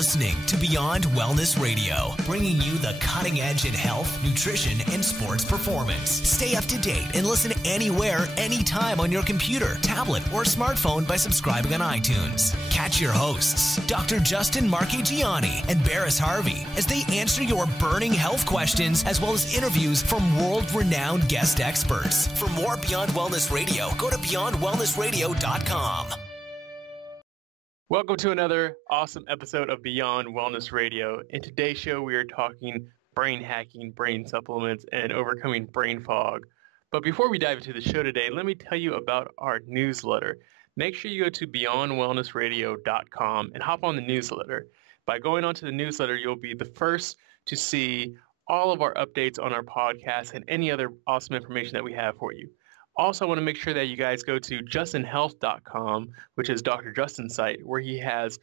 listening to Beyond Wellness Radio, bringing you the cutting edge in health, nutrition, and sports performance. Stay up to date and listen anywhere, anytime on your computer, tablet, or smartphone by subscribing on iTunes. Catch your hosts, Dr. Justin Marchegiani and Barris Harvey, as they answer your burning health questions as well as interviews from world-renowned guest experts. For more Beyond Wellness Radio, go to beyondwellnessradio.com. Welcome to another awesome episode of Beyond Wellness Radio. In today's show, we are talking brain hacking, brain supplements, and overcoming brain fog. But before we dive into the show today, let me tell you about our newsletter. Make sure you go to beyondwellnessradio.com and hop on the newsletter. By going onto the newsletter, you'll be the first to see all of our updates on our podcast and any other awesome information that we have for you. Also, I want to make sure that you guys go to justinhealth.com, which is Dr. Justin's site, where he has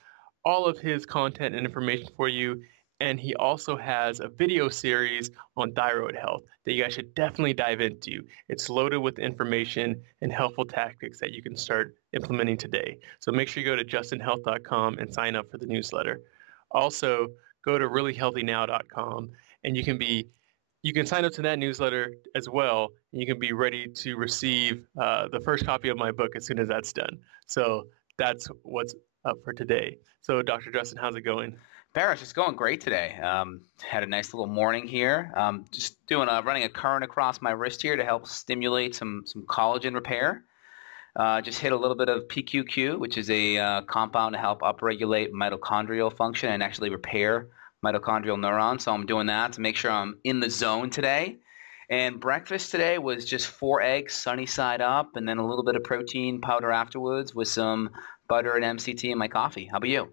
all of his content and information for you. And he also has a video series on thyroid health that you guys should definitely dive into. It's loaded with information and helpful tactics that you can start implementing today. So make sure you go to justinhealth.com and sign up for the newsletter. Also, go to reallyhealthynow.com and you can sign up to that newsletter as well, and you can be ready to receive the first copy of my book as soon as that's done. So that's what's up for today. So Dr. Justin, how's it going? Barris, it's going great today. Had a nice little morning here. Just running a current across my wrist here to help stimulate some collagen repair. Just hit a little bit of PQQ, which is a compound to help upregulate mitochondrial function and actually repair mitochondrial neurons. So I'm doing that to make sure I'm in the zone today. And breakfast today was just 4 eggs, sunny side up, and then a little bit of protein powder afterwards with some butter and MCT in my coffee. How about you?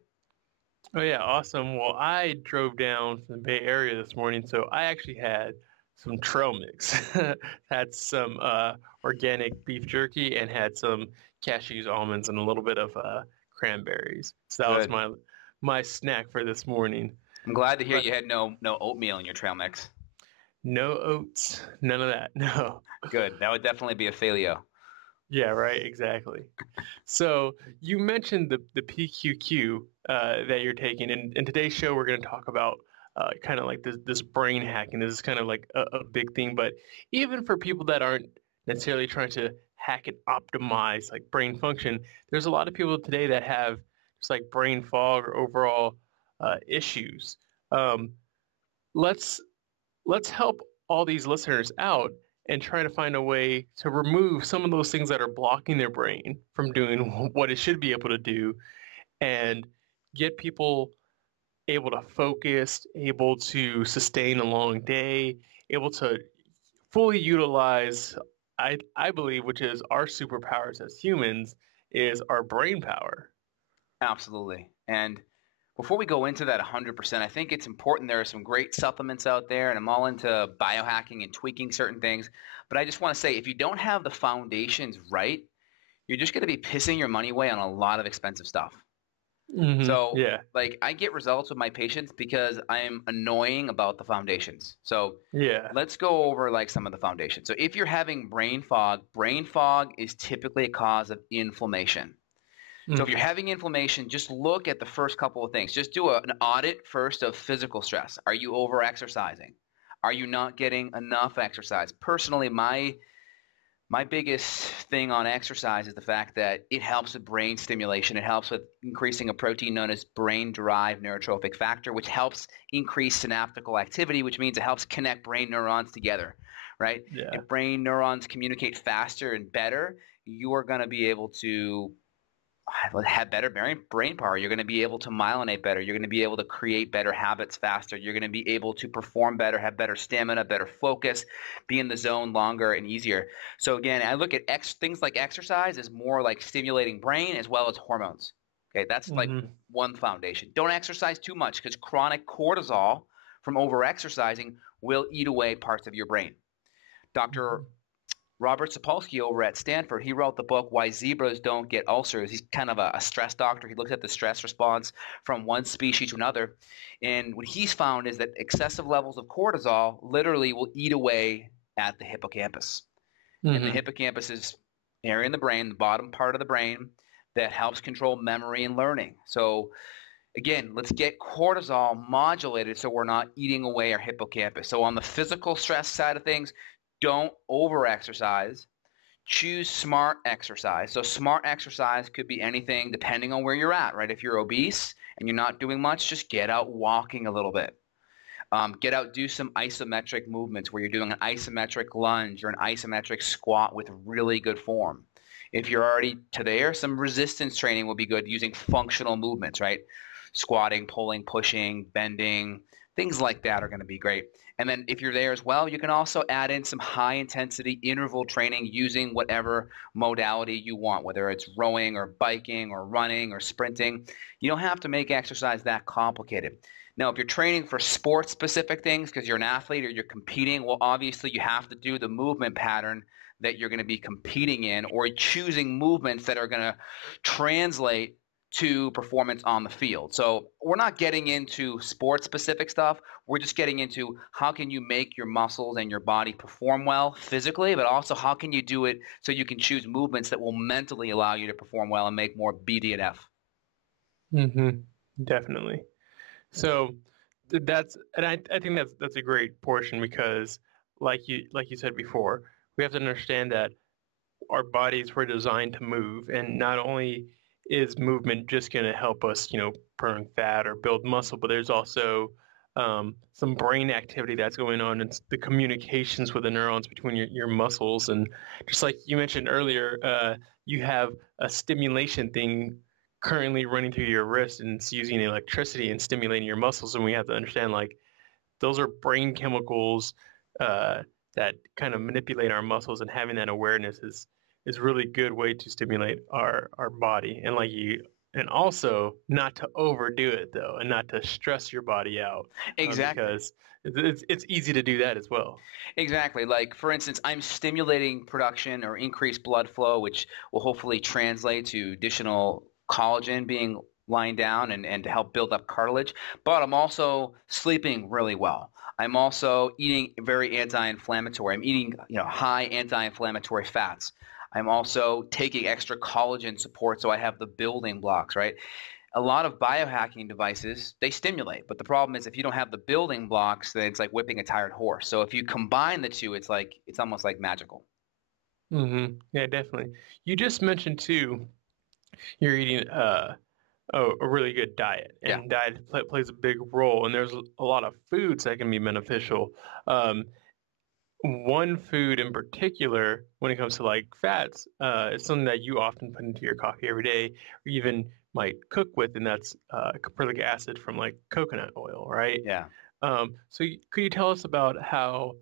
Oh, yeah, awesome. Well, I drove down from the Bay Area this morning, so I actually had some trail mix. Had some organic beef jerky and had some cashews, almonds, and a little bit of cranberries. So that was my snack for this morning. I'm glad to hear you had no oatmeal in your trail mix. No oats, none of that, no. Good. That would definitely be a failure. Yeah, right, exactly. So you mentioned the PQQ that you're taking. And in today's show, we're going to talk about kind of like this brain hacking. This is kind of like a big thing. But even for people that aren't necessarily trying to hack and optimize like brain function, there's a lot of people today that have just like brain fog or overall issues. Let's help all these listeners out and try to find a way to remove some of those things that are blocking their brain from doing what it should be able to do, and get people able to focus, able to sustain a long day, able to fully utilize, I believe, which is our superpowers as humans, is our brain power. Absolutely. And before we go into that 100%, I think it's important. There are some great supplements out there, and I'm all into biohacking and tweaking certain things. But I just want to say, if you don't have the foundations right, you're just going to be pissing your money away on a lot of expensive stuff. Mm-hmm. So, yeah. like, I get results with my patients because I'm annoying about the foundations. So, yeah, let's go over, like, some of the foundations. So, if you're having brain fog is typically a cause of inflammation. So if you're having inflammation, just look at the first couple of things. Just do an audit first of physical stress. Are you over-exercising? Are you not getting enough exercise? Personally, my biggest thing on exercise is the fact that it helps with brain stimulation. It helps with increasing a protein known as brain-derived neurotrophic factor, which helps increase synaptical activity, which means it helps connect brain neurons together, right? Yeah. If brain neurons communicate faster and better, you are going to be able to have better brain power. You're going to be able to myelinate better. You're going to be able to create better habits faster. You're going to be able to perform better, have better stamina, better focus, be in the zone longer and easier. So again, I look at things like exercise as more like stimulating brain as well as hormones. Okay, that's like one foundation. Don't exercise too much because chronic cortisol from over-exercising will eat away parts of your brain. Dr. Robert Sapolsky over at Stanford, he wrote the book Why Zebras Don't Get Ulcers. He's kind of a stress doctor. He looks at the stress response from one species to another. And what he's found is that excessive levels of cortisol literally will eat away at the hippocampus. And the hippocampus is area in the brain, the bottom part of the brain, that helps control memory and learning. So Again, let's get cortisol modulated so we're not eating away our hippocampus. So on the physical stress side of things, don't over-exercise. Choose smart exercise. So smart exercise could be anything depending on where you're at, right? If you're obese and you're not doing much, just get out walking a little bit. Get out, do some isometric movements where you're doing an isometric lunge or an isometric squat with really good form. If you're already to there, some resistance training will be good using functional movements, right? Squatting, pulling, pushing, bending, things like that are going to be great. And then if you're there as well, you can also add in some high intensity interval training using whatever modality you want, whether it's rowing or biking or running or sprinting. You don't have to make exercise that complicated. Now, if you're training for sport-specific things because you're an athlete or you're competing, well, obviously you have to do the movement pattern that you're going to be competing in, or choosing movements that are going to translate to performance on the field. So we're not getting into sport-specific stuff. We're just getting into how can you make your muscles and your body perform well physically, but also how can you do it so you can choose movements that will mentally allow you to perform well and make more BDNF. Definitely. So I think that's a great portion because like you said before, we have to understand that our bodies were designed to move, and not only is movement just going to help us, burn fat or build muscle, but there's also some brain activity that's going on. It's the communications with the neurons between your muscles. And just like you mentioned earlier, you have a stimulation thing currently running through your wrist, and it's using electricity and stimulating your muscles. And we have to understand, like, those are brain chemicals that kind of manipulate our muscles, and having that awareness is really good way to stimulate our body. And also not to overdo it though, and not to stress your body out. Exactly. Because it's easy to do that as well. Exactly. Like, for instance, I'm stimulating production or increased blood flow, which will hopefully translate to additional collagen being lying down and to help build up cartilage. But I'm also sleeping really well. I'm also eating very anti-inflammatory. I'm eating high anti-inflammatory fats. I'm also taking extra collagen support, so I have the building blocks, right? A lot of biohacking devices, they stimulate, but the problem is if you don't have the building blocks, then it's like whipping a tired horse. So if you combine the two, it's almost like magical. Yeah, definitely. You just mentioned too, you're eating a really good diet, and diet plays a big role. And there's a lot of foods that can be beneficial. One food in particular, when it comes to like fats, is something that you often put into your coffee every day, or even might cook with, and that's caprylic acid from like coconut oil, right? Yeah. So could you tell us about how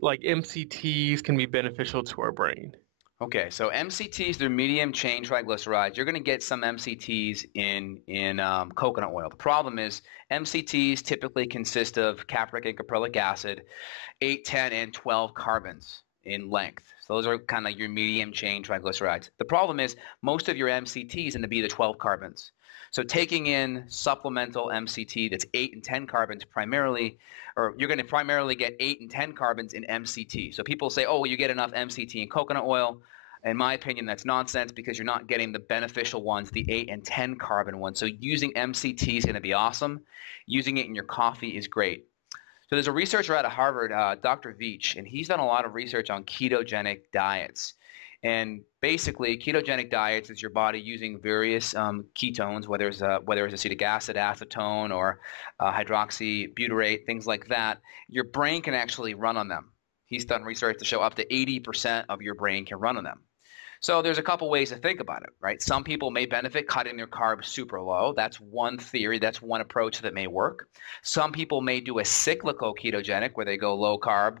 like MCTs can be beneficial to our brain? Okay, so MCTs, they're medium chain triglycerides. You're going to get some MCTs in coconut oil. The problem is MCTs typically consist of capric and caprylic acid, 8, 10, and 12 carbons in length. So those are kind of your medium chain triglycerides. The problem is most of your MCTs are going to be the 12 carbons. So taking in supplemental MCT that's 8 and 10 carbons primarily, or you're going to primarily get 8 and 10 carbons in MCT. So people say, oh, well, you get enough MCT in coconut oil. In my opinion, that's nonsense because you're not getting the beneficial ones, the 8 and 10 carbon ones. So using MCT is going to be awesome. Using it in your coffee is great. So there's a researcher out of Harvard, Dr. Veach, and he's done a lot of research on ketogenic diets. And basically, ketogenic diets is your body using various ketones, whether it's acetic acid, acetone, or hydroxybutyrate, things like that. Your brain can actually run on them. He's done research to show up to 80% of your brain can run on them. So there's a couple ways to think about it, right? Some people may benefit cutting their carbs super low. That's one theory. That's one approach that may work. Some people may do a cyclical ketogenic where they go low carb,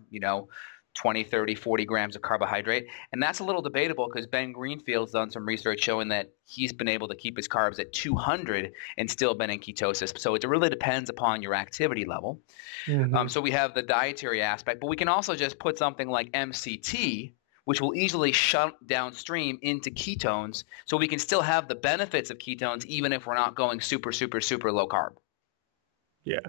20, 30, 40 grams of carbohydrate. And that's a little debatable because Ben Greenfield's done some research showing that he's been able to keep his carbs at 200 and still been in ketosis. So it really depends upon your activity level. So we have the dietary aspect, but we can also just put something like MCT, which will easily shunt downstream into ketones. So we can still have the benefits of ketones even if we're not going super, super, super low carb. Yeah.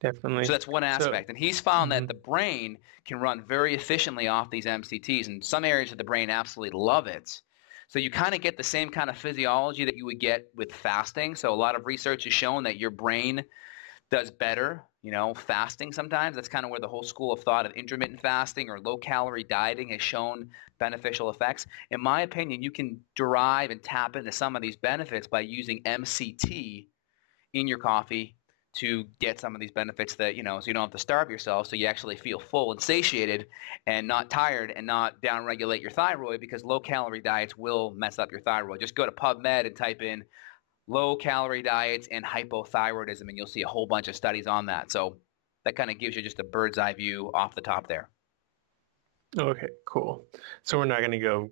Definitely. So that's one aspect. And he's found that the brain can run very efficiently off these MCTs, and some areas of the brain absolutely love it. So you kind of get the same kind of physiology that you would get with fasting. So a lot of research has shown that your brain does better, fasting sometimes. That's kind of where the whole school of thought of intermittent fasting or low-calorie dieting has shown beneficial effects. In my opinion, you can derive and tap into some of these benefits by using MCT in your coffee to get some of these benefits that, so you don't have to starve yourself, so you actually feel full and satiated and not tired and not downregulate your thyroid, because low-calorie diets will mess up your thyroid. Just go to PubMed and type in low-calorie diets and hypothyroidism, and you'll see a whole bunch of studies on that. So that kind of gives you just a bird's eye view off the top there. Okay, cool. So we're not going to go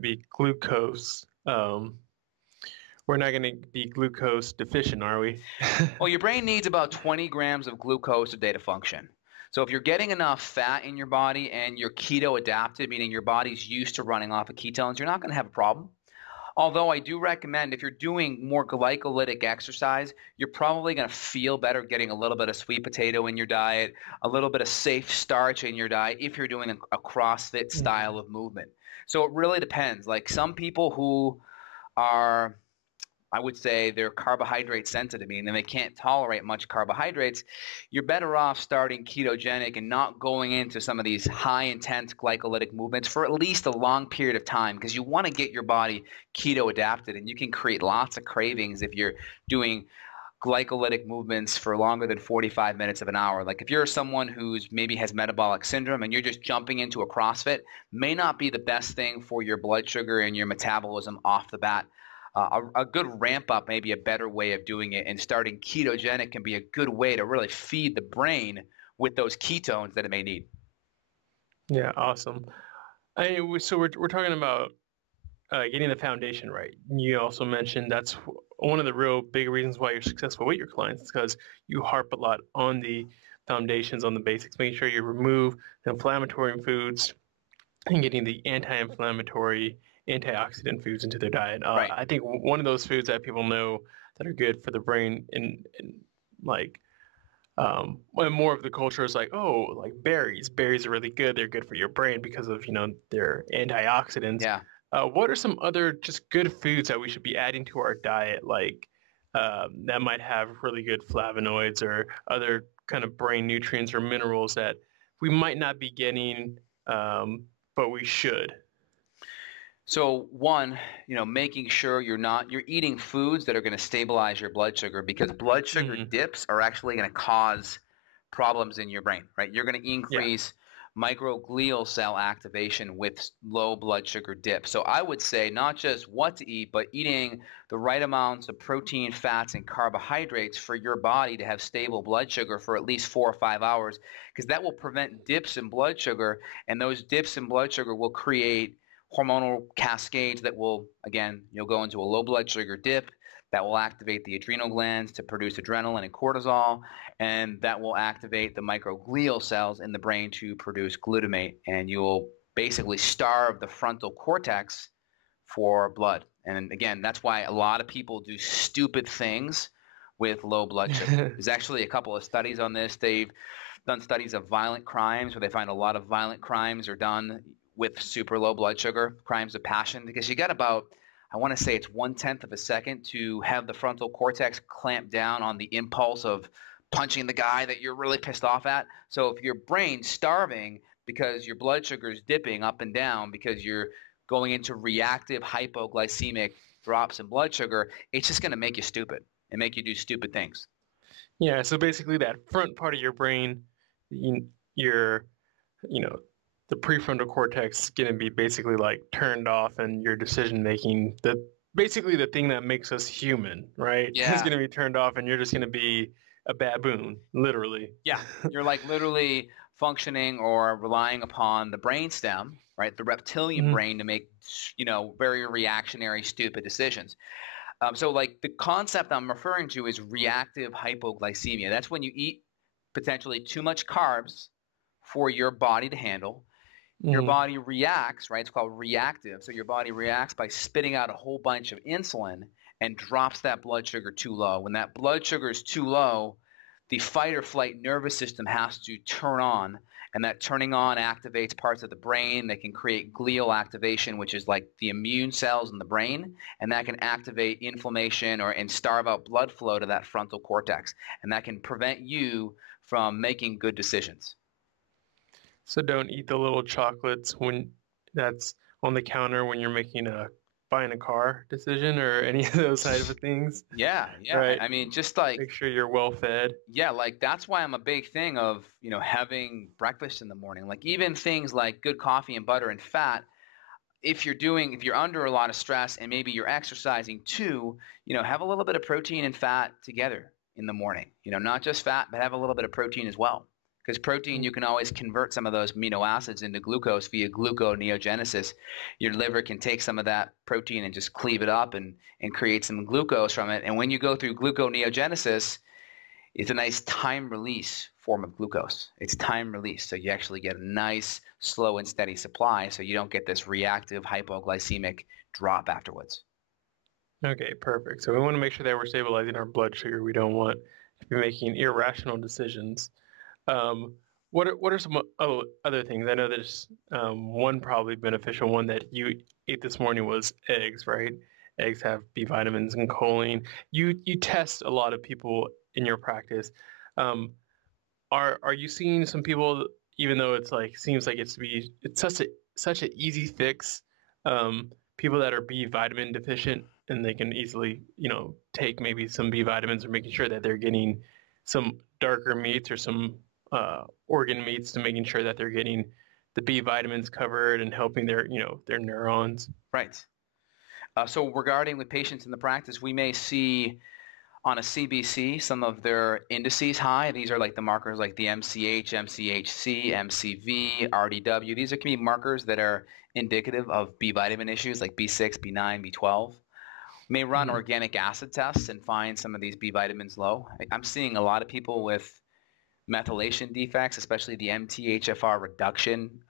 be glucose. We're not going to be glucose deficient, are we? Well, your brain needs about 20 grams of glucose a day to function. So if you're getting enough fat in your body and you're keto adapted, meaning your body's used to running off of ketones, you're not going to have a problem. Although I do recommend, if you're doing more glycolytic exercise, you're probably going to feel better getting a little bit of sweet potato in your diet, a little bit of safe starch in your diet if you're doing a CrossFit style of movement. So it really depends. Like some people who are, I would say, they're carbohydrate sensitive, meaning they can't tolerate much carbohydrates, you're better off starting ketogenic and not going into some of these high intense glycolytic movements for at least a long period of time, because you want to get your body keto adapted, and you can create lots of cravings if you're doing glycolytic movements for longer than 45 minutes of an hour. Like if you're someone who's maybe has metabolic syndrome and you're just jumping into a CrossFit, may not be the best thing for your blood sugar and your metabolism off the bat. A good ramp up may be a better way of doing it, and starting ketogenic can be a good way to really feed the brain with those ketones that it may need. Yeah, awesome. So we're talking about getting the foundation right. You also mentioned that's one of the real big reasons why you're successful with your clients, because you harp a lot on the foundations, on the basics, making sure you remove the inflammatory foods and getting the anti-inflammatory, antioxidant foods into their diet. Right. I think one of those foods that people know that are good for the brain, and like more of the culture is like, oh, like berries. Berries are really good. They're good for your brain because of their antioxidants. Yeah. What are some other just good foods that we should be adding to our diet, like that might have really good flavonoids or other kind of brain nutrients or minerals that we might not be getting, but we should? So one, making sure you're eating foods that are going to stabilize your blood sugar, because blood sugar dips are actually going to cause problems in your brain, right? You're going to increase microglial cell activation with low blood sugar dips. So I would say not just what to eat, but eating the right amounts of protein, fats, and carbohydrates for your body to have stable blood sugar for at least 4 or 5 hours, because that will prevent dips in blood sugar, and those dips in blood sugar will create hormonal cascades that will, again, you'll go into a low blood sugar dip that will activate the adrenal glands to produce adrenaline and cortisol, and that will activate the microglial cells in the brain to produce glutamate, and you'll basically starve the frontal cortex for blood. And again, that's why a lot of people do stupid things with low blood sugar. There's actually a couple of studies on this. They've done studies of violent crimes where they find a lot of violent crimes are done with super low blood sugar, crimes of passion, because you got about, I want to say it's 1/10 of a second to have the frontal cortex clamp down on the impulse of punching the guy that you're really pissed off at. So if your brain's starving because your blood sugar is dipping up and down because you're going into reactive hypoglycemic drops in blood sugar, it's just going to make you stupid and make you do stupid things. Yeah, so basically that front part of your brain, the prefrontal cortex is going to be basically like turned off, and your decision making, basically the thing that makes us human, right? Yeah. Is going to be turned off, and you're just going to be a baboon, literally. Yeah, you're like literally functioning or relying upon the brainstem, right, the reptilian brain to make, very reactionary, stupid decisions. So like the concept I'm referring to is reactive hypoglycemia. That's when you eat potentially too much carbs for your body to handle. Your body reacts, right? It's called reactive. So your body reacts by spitting out a whole bunch of insulin and drops that blood sugar too low. When that blood sugar is too low, the fight or flight nervous system has to turn on, and that turning on activates parts of the brain that can create glial activation, which is like the immune cells in the brain, and that can activate inflammation and starve out blood flow to that frontal cortex, and that can prevent you from making good decisions. So don't eat the little chocolates when that's on the counter when you're buying a car decision or any of those type of things. Yeah. Right. I mean, just like make sure you're well fed. Yeah, like that's why I'm a big thing of, having breakfast in the morning. Like even things like good coffee and butter and fat, if you're under a lot of stress and maybe you're exercising too, have a little bit of protein and fat together in the morning. Not just fat, but have a little bit of protein as well. Because protein, you can always convert some of those amino acids into glucose via gluconeogenesis. Your liver can take some of that protein and just cleave it up and create some glucose from it. And when you go through gluconeogenesis, it's a nice time release form of glucose. It's time release. So you actually get a nice, slow and steady supply so you don't get this reactive hypoglycemic drop afterwards. Okay, perfect. So we want to make sure that we're stabilizing our blood sugar. We don't want to be making irrational decisions. What are some other things? I know there's one probably beneficial one that you ate this morning was eggs, right? Eggs have B vitamins and choline. You test a lot of people in your practice. Are you seeing some people, even though it's like seems like it's such an easy fix, people that are B vitamin deficient and they can easily take maybe some B vitamins or making sure that they're getting some darker meats or some organ meats to making sure that they're getting the B vitamins covered and helping their neurons. Right. So regarding with patients in the practice, we may see on a CBC some of their indices high. These are like the markers like the MCH, MCHC, MCV, RDW. These can be markers that are indicative of B vitamin issues like B6, B9, B12. We may run organic acid tests and find some of these B vitamins low. I'm seeing a lot of people with methylation defects, especially the MTHFR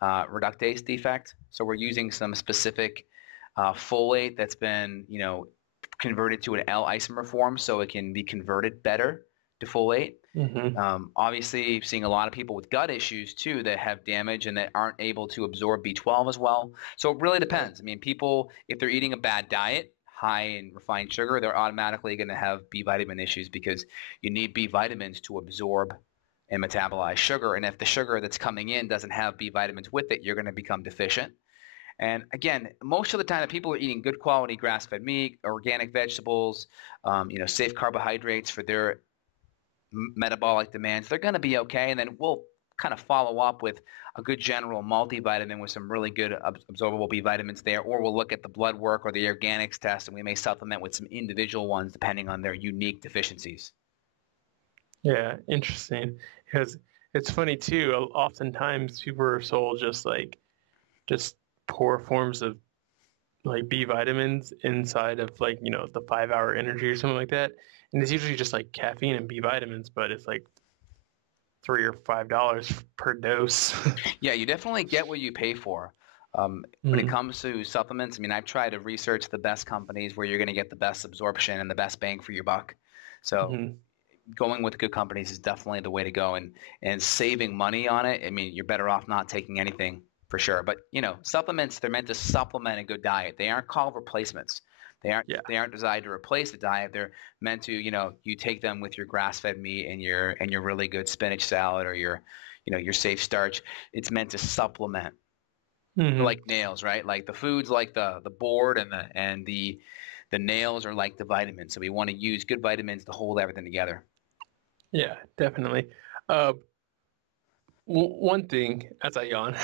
reductase defect. So we're using some specific folate that's been, converted to an L isomer form so it can be converted better to folate. Obviously, seeing a lot of people with gut issues too that have damage and that aren't able to absorb B12 as well. So it really depends. I mean, people, if they're eating a bad diet, high in refined sugar, they're automatically going to have B vitamin issues because you need B vitamins to absorb and metabolize sugar. And if the sugar that's coming in doesn't have B vitamins with it, you're going to become deficient. And again, most of the time, if people are eating good quality grass-fed meat, organic vegetables, safe carbohydrates for their metabolic demands, they're going to be okay. And then we'll kind of follow up with a good general multivitamin with some really good absorbable B vitamins there, or we'll look at the blood work or the organics test, and we may supplement with some individual ones depending on their unique deficiencies. Yeah, interesting. Because it's funny too. Oftentimes, people are sold just poor forms of like B vitamins inside of like the 5-hour energy or something like that, and it's usually just like caffeine and B vitamins, but it's like $3 or $5 per dose. Yeah, you definitely get what you pay for. When it comes to supplements, I mean, I've tried to research the best companies where you're going to get the best absorption and the best bang for your buck. So going with good companies is definitely the way to go, and saving money on it. I mean, you're better off not taking anything for sure. But supplements, they're meant to supplement a good diet. They aren't called replacements. They aren't designed to replace the diet. They're meant to, you take them with your grass-fed meat and your really good spinach salad or your safe starch. It's meant to supplement, like nails, right? Like the foods, like the board and the nails are like the vitamins. So we want to use good vitamins to hold everything together. Yeah, definitely. One thing, as I yawn,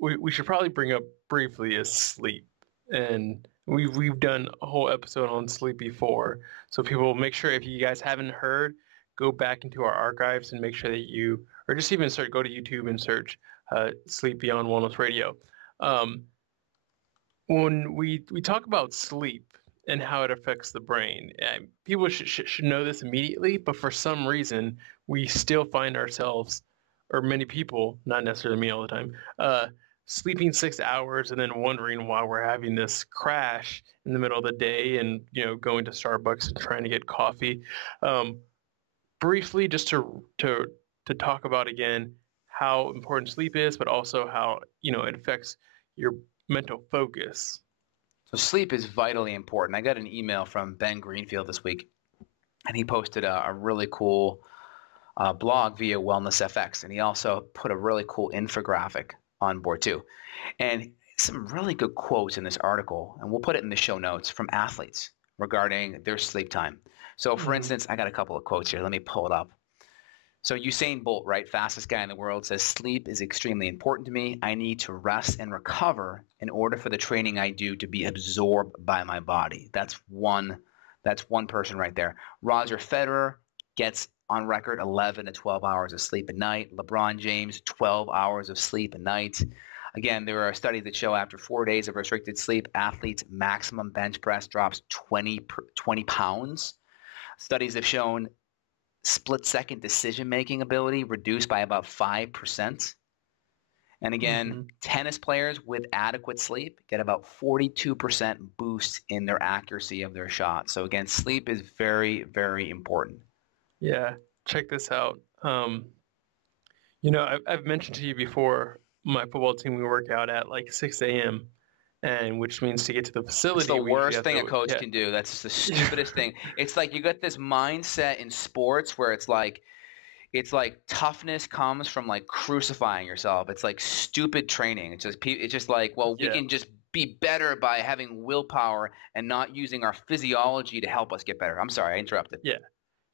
we should probably bring up briefly is sleep. And we've done a whole episode on sleep before. So people, make sure if you guys haven't heard, go back into our archives and make sure that or just even go to YouTube and search Sleep Beyond Wellness Radio. When we talk about sleep and how it affects the brain, people should know this immediately, but for some reason, we still find ourselves, or many people, not necessarily me all the time, sleeping 6 hours and then wondering why we're having this crash in the middle of the day and, going to Starbucks and trying to get coffee. briefly, just to talk about again how important sleep is, but also how it affects your mental focus. So sleep is vitally important. I got an email from Ben Greenfield this week, and he posted a really cool blog via WellnessFX, and he also put a really cool infographic on board too. And some really good quotes in this article, and we'll put it in the show notes, from athletes regarding their sleep time. So for instance, I got a couple of quotes here. Let me pull it up. So Usain Bolt, right, fastest guy in the world, says, "Sleep is extremely important to me. I need to rest and recover in order for the training I do to be absorbed by my body." That's one person right there. Roger Federer gets on record 11 to 12 hours of sleep a night. LeBron James, 12 hours of sleep a night. Again, there are studies that show after 4 days of restricted sleep, athletes' maximum bench press drops 20 pounds. Studies have shown split-second decision-making ability reduced by about 5%. And again, tennis players with adequate sleep get about 42% boost in their accuracy of their shot. So again, sleep is very, very important. Yeah, check this out. I've mentioned to you before, my football team, we work out at like 6 a.m. and which means to get to the facility. It's the worst thing a coach can do. That's just the stupidest thing. It's like you got this mindset in sports where it's like toughness comes from like crucifying yourself. It's like stupid training. It's just like, well, we can just be better by having willpower and not using our physiology to help us get better. I'm sorry, I interrupted.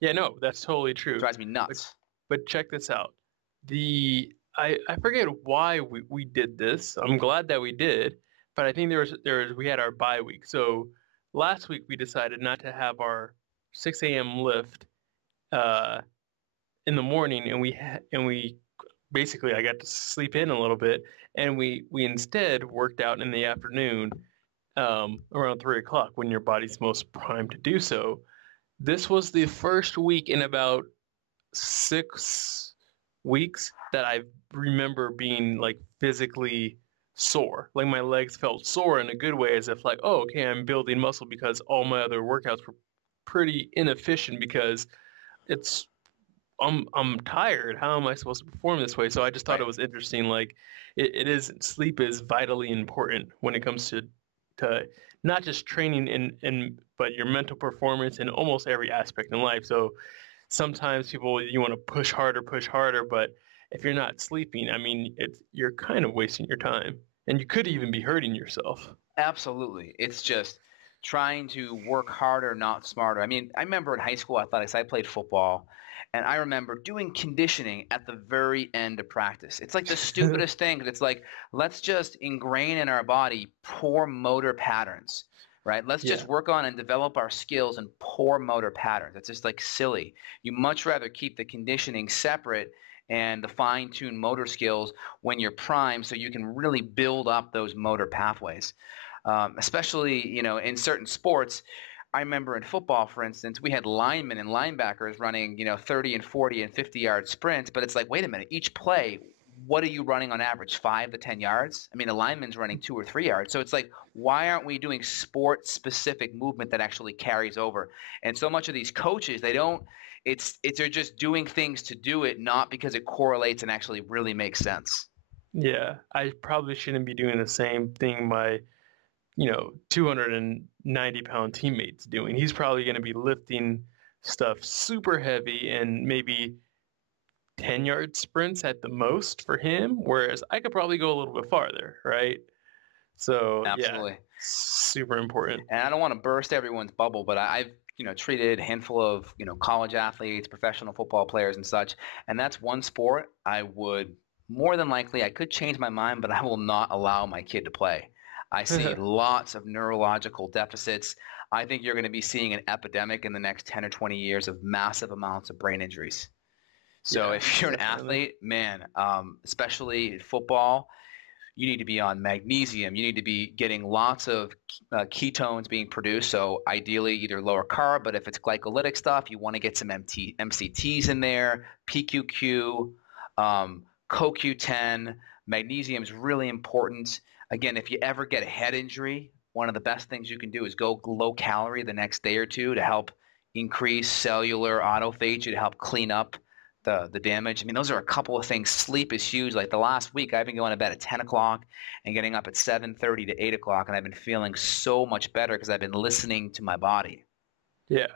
Yeah, no, that's totally true. It drives me nuts. But check this out. I forget why we did this. I'm glad that we did, but I think we had our bye week. So last week we decided not to have our 6 a.m. lift in the morning, and we basically, I got to sleep in a little bit, and we instead worked out in the afternoon around 3 o'clock when your body's most primed to do so. This was the first week in about 6 weeks that I remember being like physically sore. Like my legs felt sore in a good way, as if like, oh, okay, I'm building muscle, because all my other workouts were pretty inefficient because I'm tired. How am I supposed to perform this way? So I just thought it was interesting. Like sleep is vitally important when it comes to not just training but your mental performance in almost every aspect in life. So sometimes you want to push harder, but if you're not sleeping, I mean, you're kind of wasting your time, and you could even be hurting yourself. Absolutely. It's just trying to work harder, not smarter. I mean, I remember in high school athletics, I played football, and I remember doing conditioning at the very end of practice. It's like the stupidest thing. It's like, let's just ingrain in our body poor motor patterns, right? Let's just work on and develop our skills in poor motor patterns. It's just like silly. You much rather keep the conditioning separate and the fine-tuned motor skills when you're primed, so you can really build up those motor pathways. Especially, in certain sports. I remember in football, for instance, we had linemen and linebackers running, 30 and 40 and 50-yard sprints. But it's like, wait a minute, each play, what are you running on average, 5 to 10 yards? I mean, a lineman's running 2 or 3 yards. So it's like, why aren't we doing sport-specific movement that actually carries over? And so much of these coaches, they're just doing things to do it, not because it correlates and actually really makes sense. Yeah, I probably shouldn't be doing the same thing my 290-pound teammate's doing. He's probably going to be lifting stuff super heavy and maybe 10-yard sprints at the most for him, whereas I could probably go a little bit farther, right? So absolutely, super important. And I don't want to burst everyone's bubble, but I've treated a handful of college athletes, professional football players, and such, and that's one sport I would more than likely, I could change my mind, but I will not allow my kid to play. I see lots of neurological deficits. I think you're going to be seeing an epidemic in the next 10 or 20 years of massive amounts of brain injuries. So if you're an athlete, man, especially in football, you need to be on magnesium. You need to be getting lots of ketones being produced. So ideally either lower carb, but if it's glycolytic stuff, you want to get some MCTs in there, PQQ, CoQ10. Magnesium is really important. Again, if you ever get a head injury, one of the best things you can do is go low calorie the next day or two to help, increase cellular autophagy to help clean up the damage. I mean, those are a couple of things. Sleep is huge. Like the last week, I've been going to bed at 10 o'clock and getting up at 7:30 to 8 o'clock, and I've been feeling so much better because I've been listening to my body. Yeah.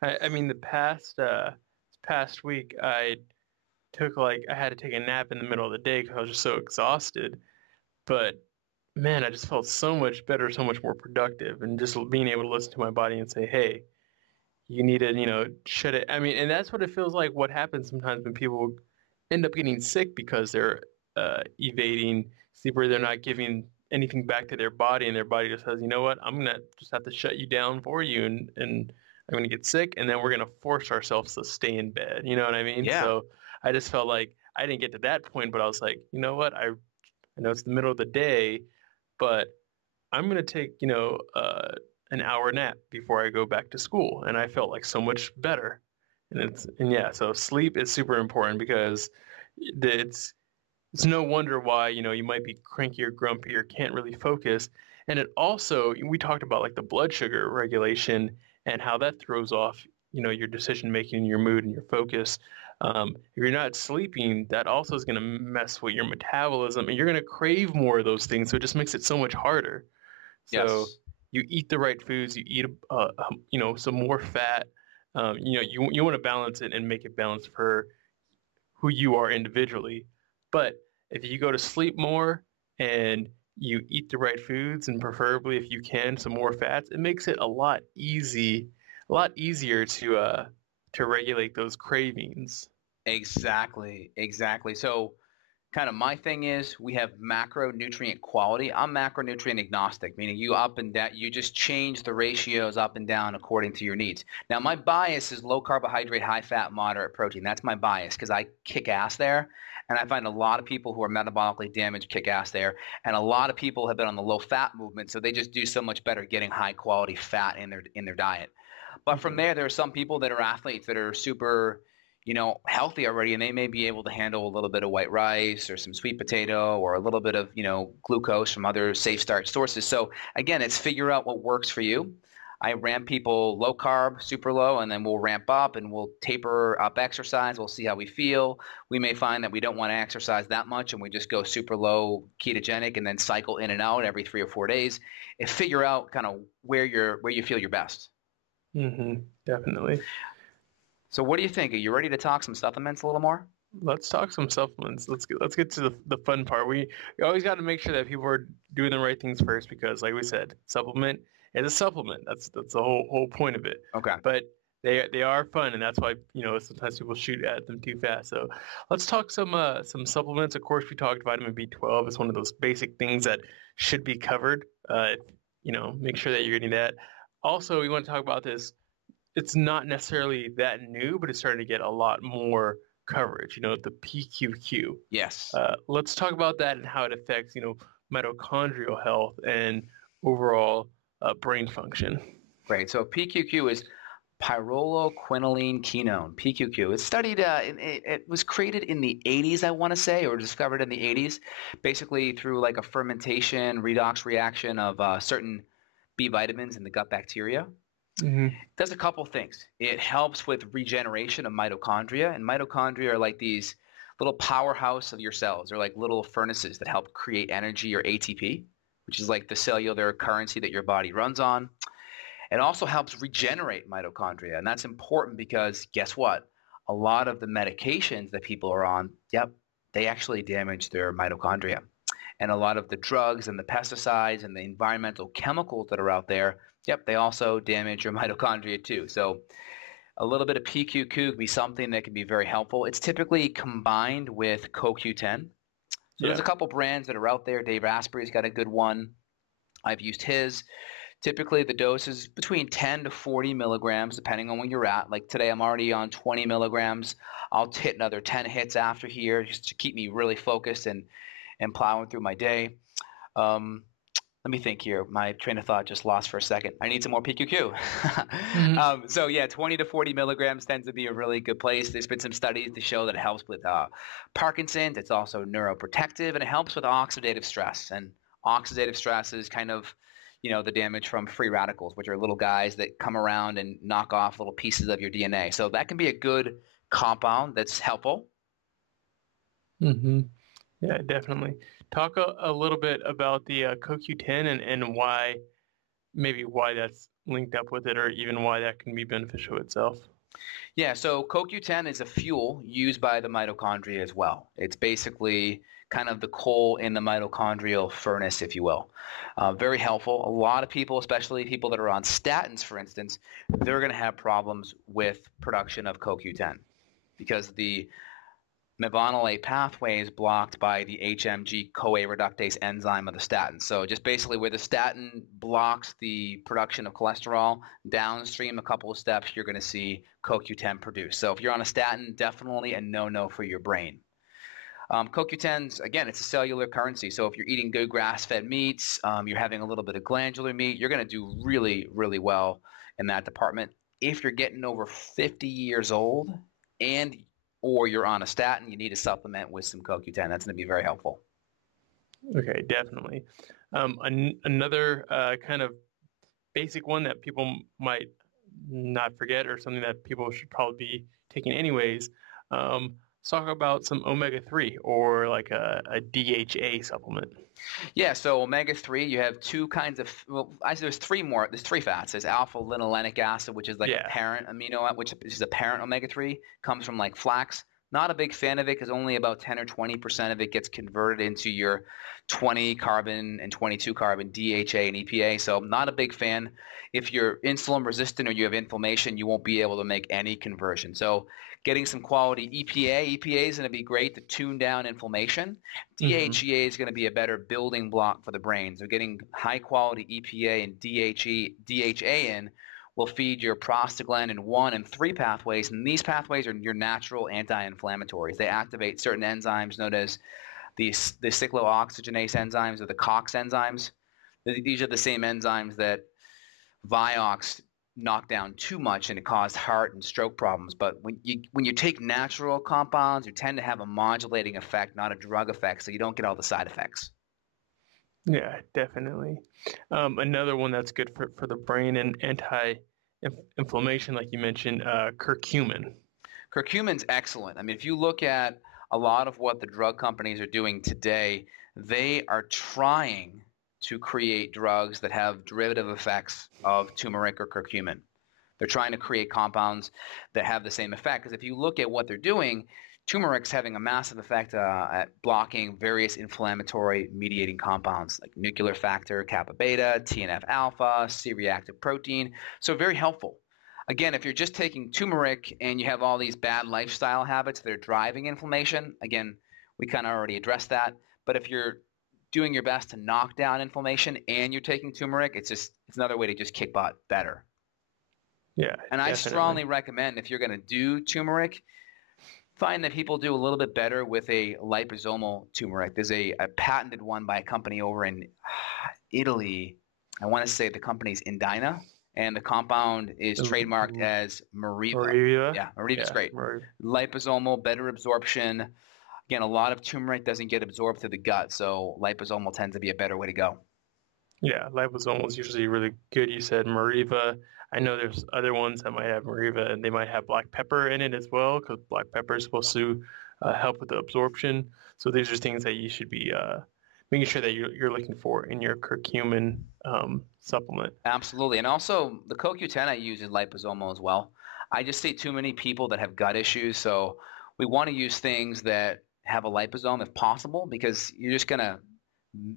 I mean, this past week, I had to take a nap in the middle of the day because I was just so exhausted. But man, I just felt so much better, so much more productive, and just being able to listen to my body and say, hey, you need to, shut it. I mean, and that's what it feels like. What happens sometimes when people end up getting sick because they're evading sleep, or they're not giving anything back to their body, and their body just says, you know what, I'm gonna just have to shut you down for you, and I'm gonna get sick, and then we're gonna force ourselves to stay in bed. You know what I mean? Yeah. So I just felt like I didn't get to that point, but I was like, you know what, I know it's the middle of the day, but I'm gonna take an hour nap before I go back to school, and I felt like so much better. So sleep is super important because it's no wonder why you might be cranky or grumpy or can't really focus. And it also, we talked about like the blood sugar regulation and how that throws off your decision making, your mood, and your focus. If you're not sleeping, that also is going to mess with your metabolism, and you're going to crave more of those things. So it just makes it so much harder. So Yes. you eat the right foods, you eat some more fat. You want to balance it and make it balanced for who you are individually. But if you go to sleep more and you eat the right foods, and preferably, if you can, some more fats, it makes it a lot easier to regulate those cravings. Exactly. So kind of my thing is we have macronutrient quality. I'm macronutrient agnostic, meaning you up and down, you just change the ratios up and down according to your needs. Now, my bias is low carbohydrate, high fat, moderate protein. That's my bias because I kick ass there. And I find a lot of people who are metabolically damaged kick ass there. And a lot of people have been on the low fat movement, so they just do so much better getting high quality fat in their diet. But from there are some people that are athletes that are super healthy already, and they may be able to handle a little bit of white rice or some sweet potato or a little bit of, glucose from other safe starch sources. So again, it's figure out what works for you. I ramp people low carb, super low, and then we'll ramp up and we'll taper up exercise. We'll see how we feel. We may find that we don't want to exercise that much and we just go super low ketogenic and then cycle in and out every 3 or 4 days and figure out kind of where you feel your best. Definitely. So what do you think? Are you ready to talk some supplements a little more? Let's talk some supplements. Let's get to the fun part. We always got to make sure that people are doing the right things first, because like we said, supplement is a supplement. That's the whole point of it. Okay. But they are fun, and that's why sometimes people shoot at them too fast. So let's talk some supplements. Of course, we talked vitamin B12. It's one of those basic things that should be covered. Make sure that you're getting that. Also, we want to talk about this. It's not necessarily that new, but it's starting to get a lot more coverage, the PQQ. Yes. Let's talk about that and how it affects, mitochondrial health and overall brain function. Great. So PQQ is pyrroloquinoline quinone, PQQ. It's studied, it was created in the 80s, I want to say, or discovered in the 80s, basically through like a fermentation redox reaction of certain B vitamins in the gut bacteria. It does a couple things. It helps with regeneration of mitochondria, and mitochondria are like these little powerhouse of your cells. They're like little furnaces that help create energy, or ATP, which is like the cellular currency that your body runs on. It also helps regenerate mitochondria, and that's important because guess what? A lot of the medications that people are on, they actually damage their mitochondria. And a lot of the drugs and the pesticides and the environmental chemicals that are out there, they also damage your mitochondria too. So a little bit of PQQ could be something that can be very helpful. It's typically combined with CoQ10. So there's a couple brands that are out there. Dave Asprey's got a good one. I've used his. Typically the dose is between 10 to 40 milligrams, depending on where you're at. Like today I'm already on 20 milligrams. I'll hit another 10 hits after here just to keep me really focused and plowing through my day. Let me think here. My train of thought just lost for a second. I need some more PQQ. 20 to 40 milligrams tends to be a really good place. There's been some studies to show that it helps with Parkinson's. It's also neuroprotective, and it helps with oxidative stress. And oxidative stress is kind of, the damage from free radicals, which are little guys that come around and knock off little pieces of your DNA. So that can be a good compound that's helpful. Mm-hmm. Yeah, definitely. Talk a little bit about the CoQ10 and why that's linked up with it, or even why that can be beneficial itself. Yeah, so CoQ10 is a fuel used by the mitochondria as well. It's basically kind of the coal in the mitochondrial furnace, if you will. Very helpful. A lot of people, especially people that are on statins, for instance, they're going to have problems with production of CoQ10 because the mevalonate pathway is blocked by the HMG-CoA reductase enzyme of the statin. So just basically where the statin blocks the production of cholesterol, downstream a couple of steps, you're going to see CoQ10 produced. So if you're on a statin, definitely a no-no for your brain. CoQ10's, again, it's a cellular currency. So if you're eating good grass-fed meats, you're having a little bit of glandular meat, you're going to do really, really well in that department. If you're getting over 50 years old or you're on a statin, you need to supplement with some CoQ10. That's going to be very helpful. Okay, definitely. Another kind of basic one that people might not forget, or something that people should probably be taking anyways, let's talk about some omega-3 or like a DHA supplement. Yeah, so omega-3, you have two kinds of, there's three fats. There's alpha-linolenic acid, which is like a parent amino, which is a parent omega-3, comes from like flax. Not a big fan of it because only about 10 or 20% of it gets converted into your 20 carbon and 22 carbon DHA and EPA. So not a big fan. If you're insulin resistant or you have inflammation, you won't be able to make any conversion. So getting some quality EPA is going to be great to tune down inflammation. DHEA is going to be a better building block for the brain. So getting high quality EPA and DHA in will feed your prostaglandin 1 and 3 pathways, and these pathways are your natural anti-inflammatories. They activate certain enzymes known as the cyclooxygenase enzymes or the COX enzymes. These are the same enzymes that Vioxx knocked down too much and it caused heart and stroke problems. But when you take natural compounds, you tend to have a modulating effect, not a drug effect, so you don't get all the side effects. Yeah, definitely. Another one that's good for the brain and anti-inflammation, like you mentioned, curcumin. Curcumin's excellent. I mean, if you look at a lot of what the drug companies are doing today, they are trying to create drugs that have derivative effects of turmeric or curcumin. They're trying to create compounds that have the same effect. Because if you look at what they're doing, turmeric's having a massive effect at blocking various inflammatory mediating compounds like nuclear factor, kappa beta, TNF alpha, C-reactive protein. So very helpful. Again, if you're just taking turmeric and you have all these bad lifestyle habits that are driving inflammation, again, we kind of already addressed that. But if you're doing your best to knock down inflammation and you're taking turmeric, it's another way to just kick butt better. Yeah, and definitely. I strongly recommend if you're going to do turmeric, find that people do a little bit better with a liposomal turmeric. There's a patented one by a company over in Italy. I want to say the company's Indina, and the compound is trademarked as Meriva. Meriva? Yeah, Meriva's great. Meriva. Liposomal, better absorption. Again, a lot of turmeric doesn't get absorbed through the gut, so liposomal tends to be a better way to go. Yeah, liposomal is usually really good. You said Meriva. I know there's other ones that might have Meriva, and they might have black pepper in it as well, because black pepper is supposed to help with the absorption. So these are things that you should be making sure that you're looking for in your curcumin supplement. Absolutely. And also, the CoQ10 I use is liposomal as well. I just see too many people that have gut issues, so we want to use things that have a liposome if possible, because you're just going to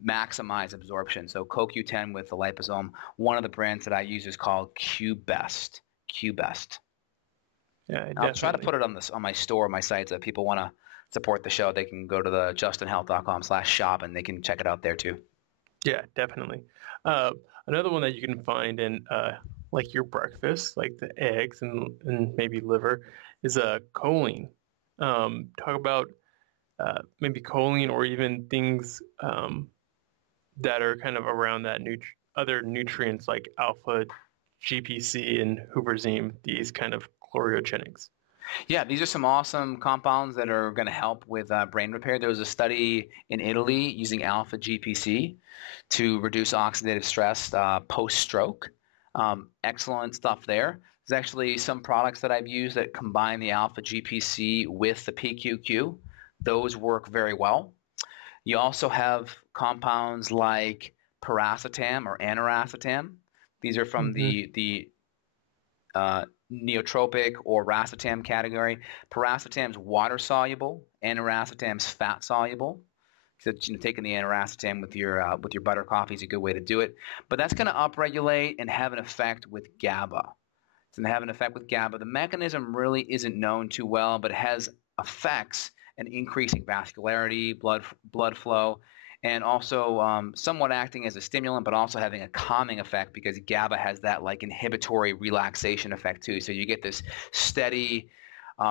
maximize absorption. So CoQ10 with the liposome. One of the brands that I use is called QBest. QBest. Yeah, I'll try to put it on my store, my site, so if people want to support the show, they can go to the justinhealth.com/shop and they can check it out there too. Yeah, definitely. Another one that you can find in like your breakfast, like the eggs and maybe liver, is choline. Talk about maybe choline or even things that are kind of around that other nutrients like alpha, GPC, and huperzine, these kind of chlorogenics. Yeah, these are some awesome compounds that are going to help with brain repair. There was a study in Italy using alpha GPC to reduce oxidative stress post-stroke. Excellent stuff there. There's actually some products that I've used that combine the alpha GPC with the PQQ. Those work very well. You also have compounds like piracetam or aniracetam. These are from the neotropic or racetam category. Piracetam's water soluble, aniracetam's fat soluble. So, taking the aniracetam with your butter coffee is a good way to do it. But that's going to upregulate and have an effect with GABA. It's going to have an effect with GABA. The mechanism really isn't known too well, but it has effects in increasing vascularity, blood flow, and also somewhat acting as a stimulant, but also having a calming effect because GABA has that like inhibitory relaxation effect too. So you get this steady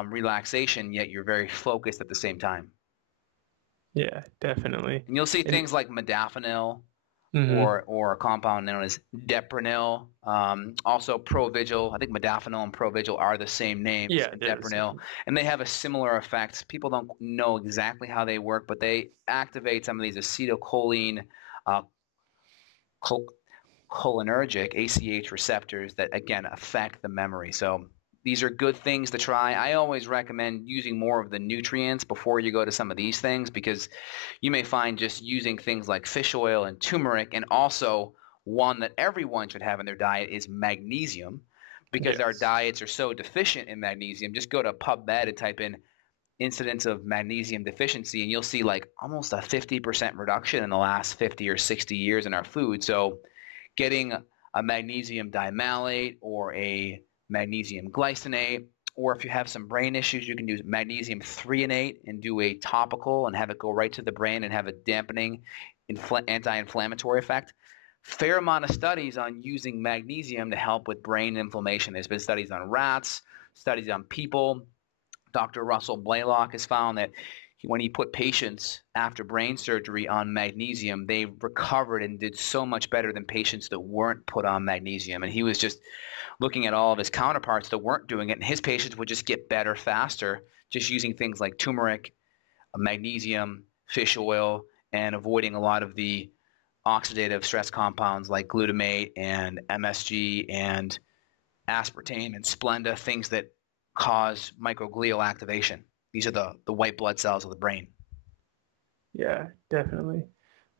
relaxation, yet you're very focused at the same time. Yeah, definitely. And you'll see things like modafinil or a compound known as deprenyl. Also Provigil. I think modafinil and Provigil are the same name. Yeah, deprenyl. And they have a similar effect. People don't know exactly how they work, but they activate some of these acetylcholine cholinergic ACH receptors that, again, affect the memory. So these are good things to try. I always recommend using more of the nutrients before you go to some of these things because you may find just using things like fish oil and turmeric, and also one that everyone should have in their diet is magnesium because our diets are so deficient in magnesium. Just go to PubMed and type in incidence of magnesium deficiency and you'll see like almost a 50% reduction in the last 50 or 60 years in our food. So getting a magnesium dimalate or a magnesium glycinate, or if you have some brain issues, you can use magnesium threonate and do a topical and have it go right to the brain and have a dampening anti-inflammatory effect. Fair amount of studies on using magnesium to help with brain inflammation. There's been studies on rats, studies on people. Dr. Russell Blaylock has found that when he put patients after brain surgery on magnesium, they recovered and did so much better than patients that weren't put on magnesium. And he was just looking at all of his counterparts that weren't doing it, and his patients would just get better faster just using things like turmeric, magnesium, fish oil, and avoiding a lot of the oxidative stress compounds like glutamate and MSG and aspartame and Splenda, things that cause microglial activation. These are the white blood cells of the brain. Yeah, definitely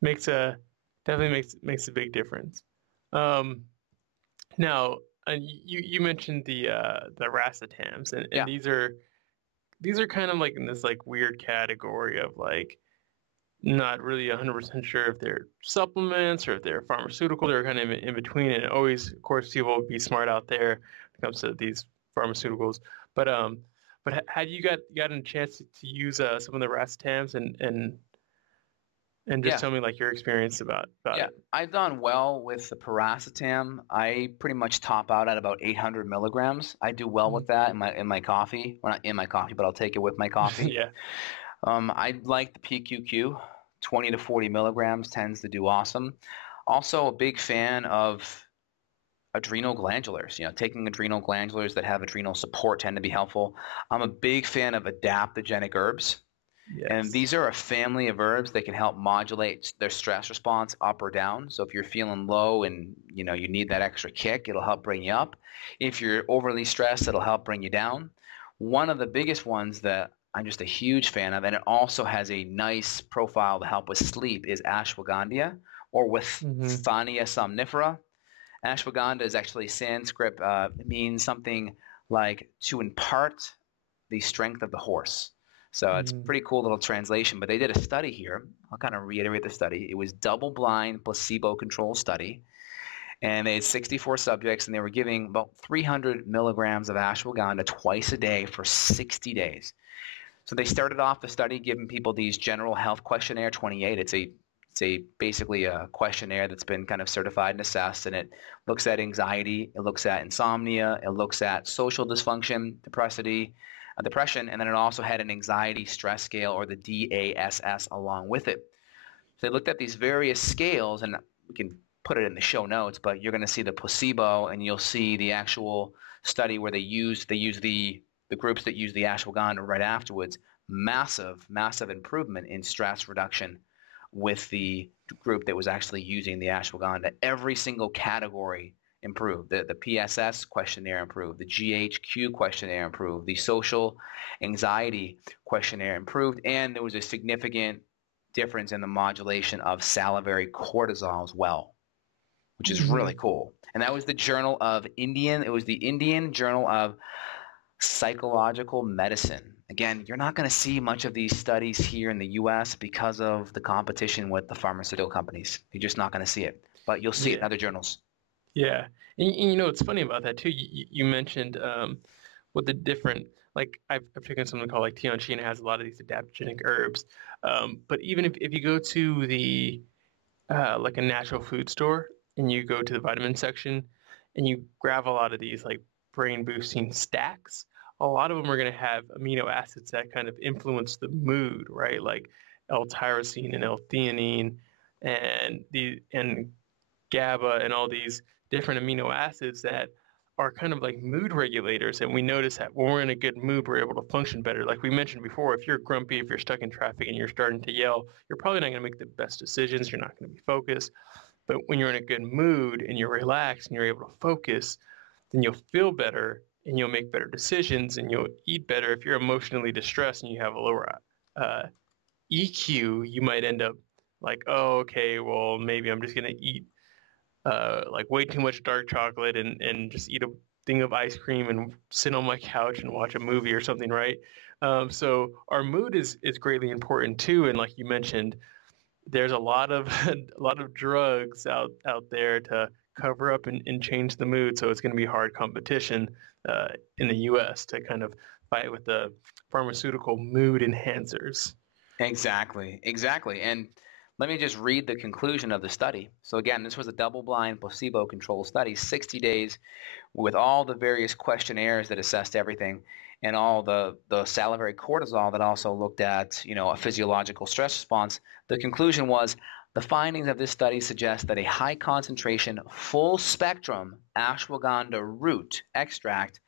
makes a big difference. Now, you mentioned the racetams, and Yeah. these are kind of like in this like weird category of like not really 100% sure if they're supplements or if they're pharmaceutical. They're kind of in between, and always, of course, people will be smart out there when it comes to these pharmaceuticals. But had you gotten a chance to use some of the racetams and just tell me like your experience about it? I've done well with the piracetam. I pretty much top out at about 800 milligrams. I do well with that in my coffee. Well, not in my coffee, but I'll take it with my coffee. Yeah. I like the PQQ. 20 to 40 milligrams tends to do awesome. Also a big fan of adrenal glandulars. Taking adrenal glandulars that have adrenal support tend to be helpful. I'm a big fan of adaptogenic herbs. Yes. And these are a family of herbs that can help modulate their stress response up or down. So if you're feeling low and you need that extra kick, it'll help bring you up. If you're overly stressed, it'll help bring you down. One of the biggest ones that I'm just a huge fan of, and it also has a nice profile to help with sleep, is ashwagandha, or with Thania somnifera. Ashwagandha is actually Sanskrit. It means something like to impart the strength of the horse. So it's a pretty cool little translation. But they did a study here. I'll kind of reiterate the study. It was double-blind, placebo-controlled study. And they had 64 subjects, and they were giving about 300 milligrams of ashwagandha twice a day for 60 days. So they started off the study giving people these general health questionnaire 28. It's basically a questionnaire that's been kind of certified and assessed, and it looks at anxiety, it looks at insomnia, it looks at social dysfunction, depression, and then it also had an anxiety stress scale, or the DASS, along with it. So they looked at these various scales, and we can put it in the show notes, but you're going to see the placebo, and you'll see the actual study where they use the the groups that use the ashwagandha right afterwards, massive improvement in stress reduction with the group that was actually using the ashwagandha. Every single category improved. The PSS questionnaire improved. The GHQ questionnaire improved. The social anxiety questionnaire improved. And there was a significant difference in the modulation of salivary cortisol as well, which is really cool. And that was the Journal of Indian. It was the Indian Journal of Psychological Medicine. Again, you're not going to see much of these studies here in the U.S. because of the competition with the pharmaceutical companies. You're just not going to see it, but you'll see it in other journals. Yeah. And you know, what's funny about that too, you mentioned what the different, like I've taken something called like Tianjin, it has a lot of these adaptogenic herbs. But even if you go to the, like a natural food store and you go to the vitamin section and you grab a lot of these like brain boosting stacks, a lot of them are going to have amino acids that kind of influence the mood, right? Like L-tyrosine and L-theanine and GABA and all these different amino acids that are kind of like mood regulators. And we notice that when we're in a good mood, we're able to function better. Like we mentioned before, if you're grumpy, if you're stuck in traffic and you're starting to yell, you're probably not going to make the best decisions. You're not going to be focused. But when you're in a good mood and you're relaxed and you're able to focus, then you'll feel better and you'll make better decisions and you'll eat better. If you're emotionally distressed and you have a lower EQ, you might end up like, oh, okay, well, maybe I'm just going to eat like way too much dark chocolate and just eat a thing of ice cream and sit on my couch and watch a movie or something, right? So our mood is greatly important too. And like you mentioned, there's a lot of drugs out there to cover up and change the mood. So it's going to be hard competition in the U.S. to kind of fight with the pharmaceutical mood enhancers. Exactly. And let me just read the conclusion of the study. So again, this was a double-blind, placebo-controlled study, 60 days with all the various questionnaires that assessed everything and all the salivary cortisol that also looked at, a physiological stress response. The conclusion was the findings of this study suggest that a high concentration, full spectrum ashwagandha root extract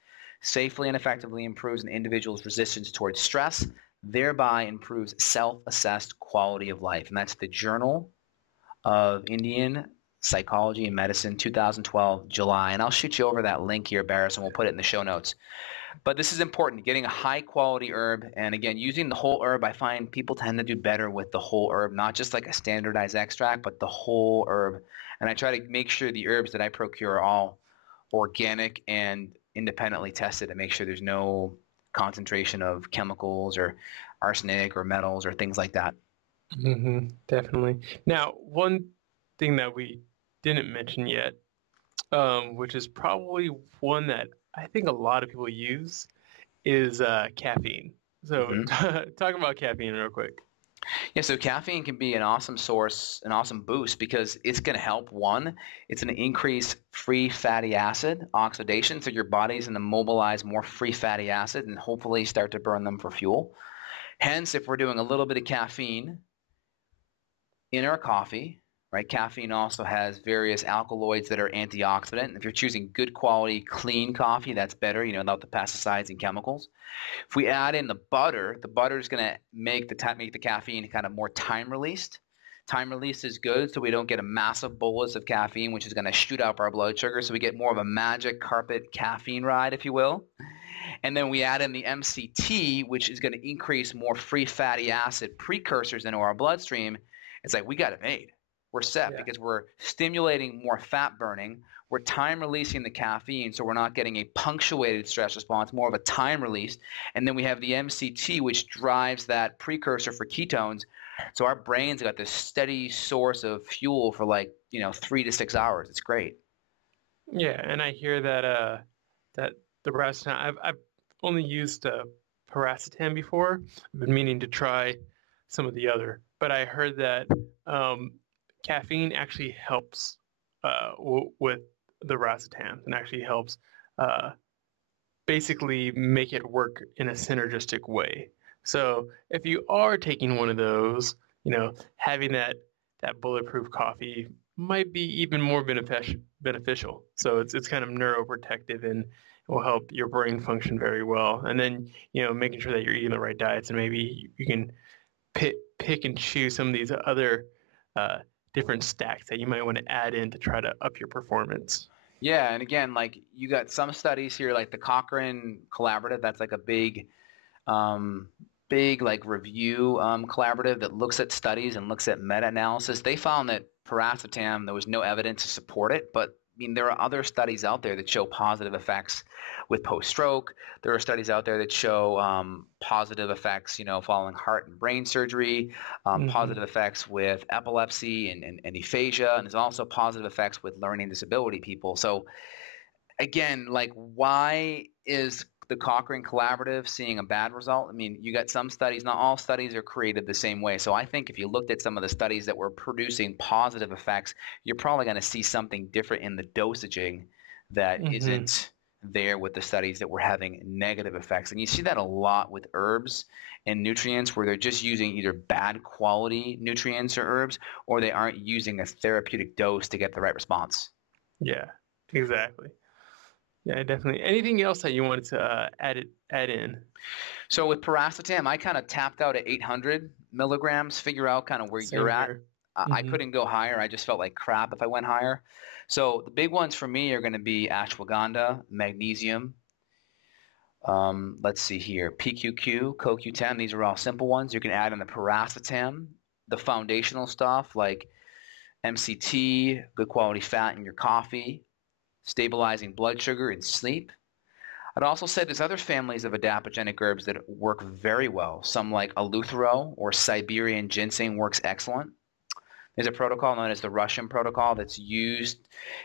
safely and effectively improves an individual's resistance towards stress, thereby improves self-assessed quality of life. And that's the Journal of Indian Psychology and Medicine, 2012, July. And I'll shoot you over that link here, Barris, and we'll put it in the show notes. But this is important, getting a high-quality herb. And again, using the whole herb, I find people tend to do better with the whole herb, not just like a standardized extract, but the whole herb. And I try to make sure the herbs that I procure are all organic and independently tested to make sure there's no concentration of chemicals or arsenic or metals or things like that. Definitely. Now, one thing that we didn't mention yet, which is probably one that I think a lot of people use, is caffeine. So talk about caffeine real quick. Yeah, so caffeine can be an awesome source, an awesome boost because it's going to help. One, it's going to increase free fatty acid oxidation, so your body's going to mobilize more free fatty acid and hopefully start to burn them for fuel. Hence, if we're doing a little bit of caffeine in our coffee, right? Caffeine also has various alkaloids that are antioxidant. If you're choosing good quality, clean coffee, that's better, without the pesticides and chemicals. If we add in the butter is going to make the caffeine kind of more time released. Time release is good, so we don't get a massive bolus of caffeine, which is going to shoot up our blood sugar. So we get more of a magic carpet caffeine ride, if you will. And then we add in the MCT, which is going to increase more free fatty acid precursors into our bloodstream. It's like we got it made. We're set because we're stimulating more fat burning. We're time releasing the caffeine, so we're not getting a punctuated stress response, more of a time release. And then we have the MCT, which drives that precursor for ketones. So our brain's got this steady source of fuel for 3 to 6 hours. It's great. Yeah, and I hear that that the paracetam. I've only used paracetam before. I've been meaning to try some of the other, but I heard that caffeine actually helps with the racetam and actually helps basically make it work in a synergistic way. So if you are taking one of those, having that bulletproof coffee might be even more beneficial. So it's kind of neuroprotective will help your brain function very well. And then, making sure that you're eating the right diets, and maybe you can pick and choose some of these other different stacks that you might want to add in to try to up your performance. Yeah, and again, like you got some studies here, like the Cochrane Collaborative. That's like a big like review collaborative that looks at studies and looks at meta-analysis. They found that piracetam, there was no evidence to support it, but I mean, there are other studies out there that show positive effects with post-stroke. There are studies out there that show positive effects, following heart and brain surgery, positive effects with epilepsy and aphasia, and there's also positive effects with learning disability people. So again, like, why is the Cochrane Collaborative seeing a bad result? I mean, you got some studies, not all studies are created the same way. So I think if you looked at some of the studies that were producing positive effects, you're probably going to see something different in the dosaging that isn't there with the studies that were having negative effects. And you see that a lot with herbs and nutrients, where they're just using either bad quality nutrients or herbs, or they aren't using a therapeutic dose to get the right response. Yeah, exactly. Yeah, definitely. Anything else that you wanted to add in? So with piracetam, I kind of tapped out at 800 milligrams, figure out kind of where you're at. I couldn't go higher. I just felt like crap if I went higher. So the big ones for me are going to be ashwagandha, magnesium. Let's see here, PQQ, CoQ10. These are all simple ones. You can add in the piracetam, the foundational stuff like MCT, good quality fat in your coffee, stabilizing blood sugar and sleep. I'd also say there's other families of adaptogenic herbs that work very well. Some like Eleuthero or Siberian ginseng works excellent. There's a protocol known as the Russian protocol that's used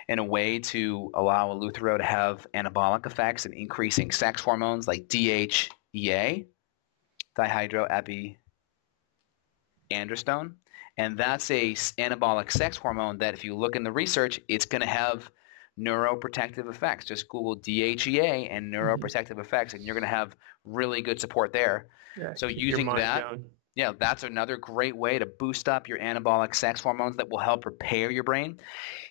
in a way to allow Eleuthero to have anabolic effects and increasing sex hormones like DHEA, dihydroepiandrosterone. And that's a anabolic sex hormone that if you look in the research, it's going to have neuroprotective effects. Just Google DHEA and neuroprotective effects, and you're going to have really good support there. Yeah, so using that, that's another great way to boost up your anabolic sex hormones that will help repair your brain.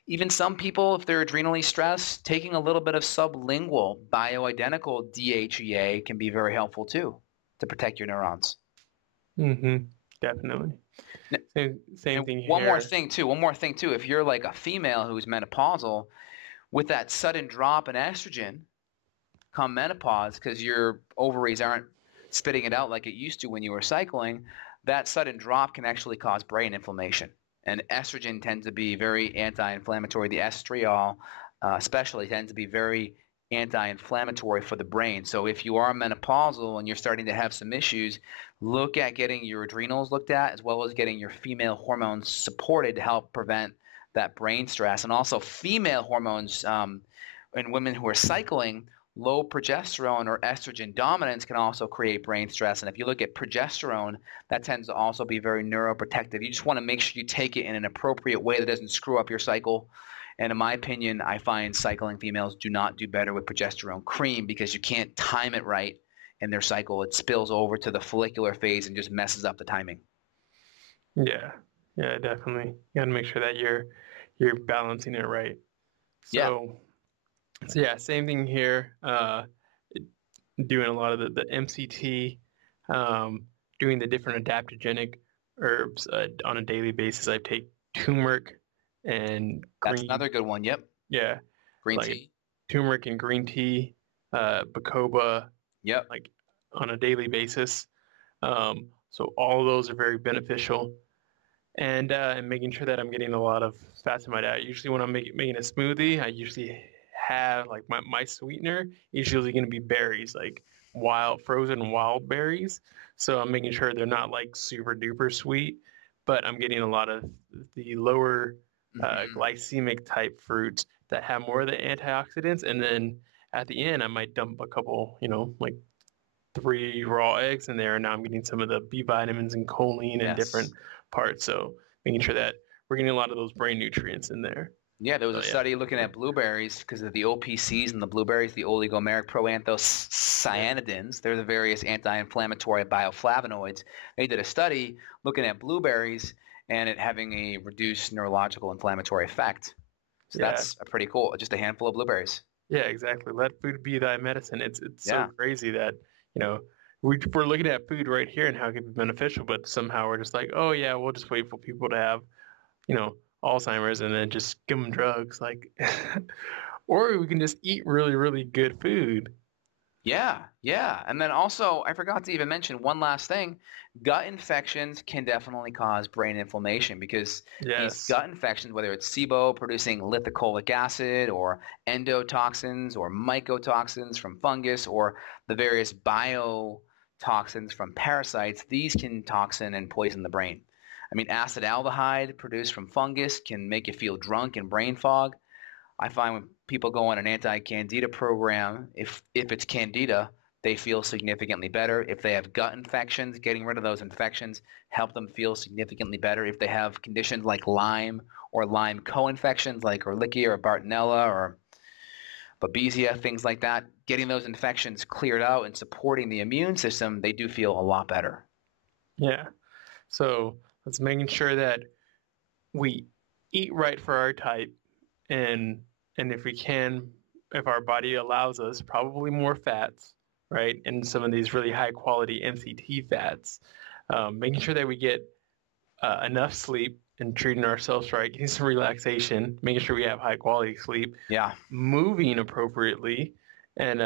Even some people, if they're adrenally stressed, taking a little bit of sublingual bioidentical DHEA can be very helpful too to protect your neurons. Definitely. Same thing here. One more thing too. If you're like a female who's menopausal, with that sudden drop in estrogen come menopause, because your ovaries aren't spitting it out like it used to when you were cycling, that sudden drop can actually cause brain inflammation. And estrogen tends to be very anti-inflammatory. The estriol especially tends to be very anti-inflammatory for the brain. So if you are menopausal and you're starting to have some issues, look at getting your adrenals looked at, as well as getting your female hormones supported to help prevent that brain stress. And also female hormones in women who are cycling, low progesterone or estrogen dominance can also create brain stress. And if you look at progesterone, that tends to also be very neuroprotective. You just want to make sure you take it in an appropriate way that doesn't screw up your cycle. And in my opinion, I find cycling females do not do better with progesterone cream because you can't time it right in their cycle. It spills over to the follicular phase and just messes up the timing. Yeah, definitely. You got to make sure that you're balancing it right. So yeah, same thing here. Doing a lot of the MCT, doing the different adaptogenic herbs on a daily basis. I take turmeric and green. That's another good one. Yep. Yeah. Green tea. Turmeric and green tea, bacopa. Yep. Like on a daily basis. So all of those are very beneficial. And making sure that I'm getting a lot of fats in my diet. Usually when I'm making a smoothie, I usually have like my sweetener is usually going to be berries, like frozen wild berries. So I'm making sure they're not like super duper sweet, but I'm getting a lot of the lower glycemic type fruits that have more of the antioxidants. And then at the end, I might dump a couple, like 3 raw eggs in there. And now I'm getting some of the B vitamins and choline and different parts. So making sure that we're getting a lot of those brain nutrients in there. Yeah, there was a study looking at blueberries because of the OPCs in the blueberries, the oligomeric proanthocyanidins. They're the various anti-inflammatory bioflavonoids. They did a study looking at blueberries and it having a reduced neurological inflammatory effect. So that's pretty cool. Just a handful of blueberries. Yeah, exactly. Let food be thy medicine. It's so Yeah. crazy that, you know, we're looking at food right here and how it can be beneficial, but somehow we're just like, oh yeah, we'll just wait for people to have, you know, Alzheimer's and then just give them drugs. Like, or we can just eat really, really good food. Yeah, yeah. And then also, I forgot to even mention one last thing. Gut infections can definitely cause brain inflammation because these Yes. gut infections, whether it's SIBO producing lithocolic acid or endotoxins or mycotoxins from fungus or the various biotoxins from parasites, these can toxin and poison the brain. I mean, acetaldehyde produced from fungus can make you feel drunk and brain fog. I find when people go on an anti-candida program, if it's candida, they feel significantly better. If they have gut infections, getting rid of those infections help them feel significantly better. If they have conditions like Lyme or Lyme co-infections like Ehrlichia or Bartonella or Babesia, things like that, getting those infections cleared out and supporting the immune system, they do feel a lot better. Yeah. So let's making sure that we eat right for our type, and if we can, if our body allows us, probably more fats, right? And some of these really high quality MCT fats. Making sure that we get enough sleep and treating ourselves right, getting some relaxation, making sure we have high quality sleep, Yeah. moving appropriately, and